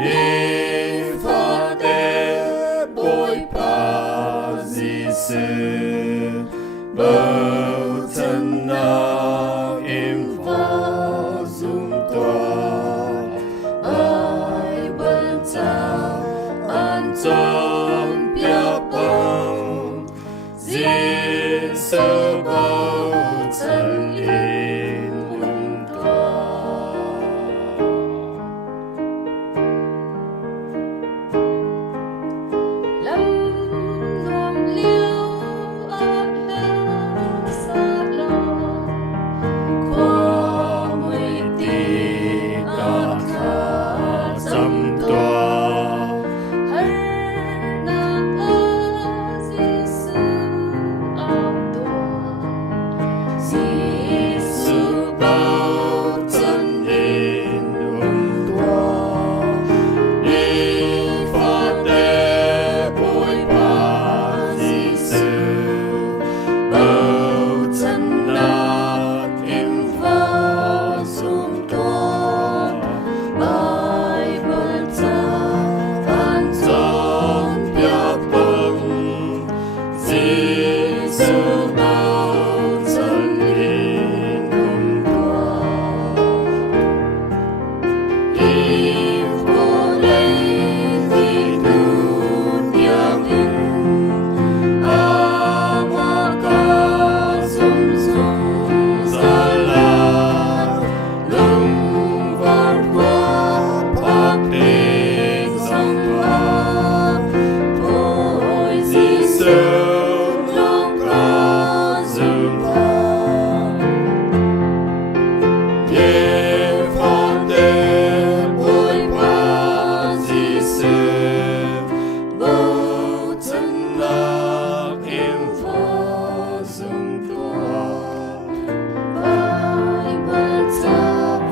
Nifate Bawipa Jesuh bochannak im phak Tuah Baibal cawnpiak Jesuh Bochan in Tuah nuamh lioah hmanhsehlaw Khuamuih tikah thlacam Tuah Harnak Jesuh Bochan in Tuah Nifate Bawipa Jesuh bochannak im phak Tuah Baibal cawnpiak Jesuh Bochan in vawlei tiangin Amah zungzal Lungvar phak zungzal Bawi Jesuh zumh Nifate Bawipa Jesuh bochannak im phak Tuah Baibal cawnpiak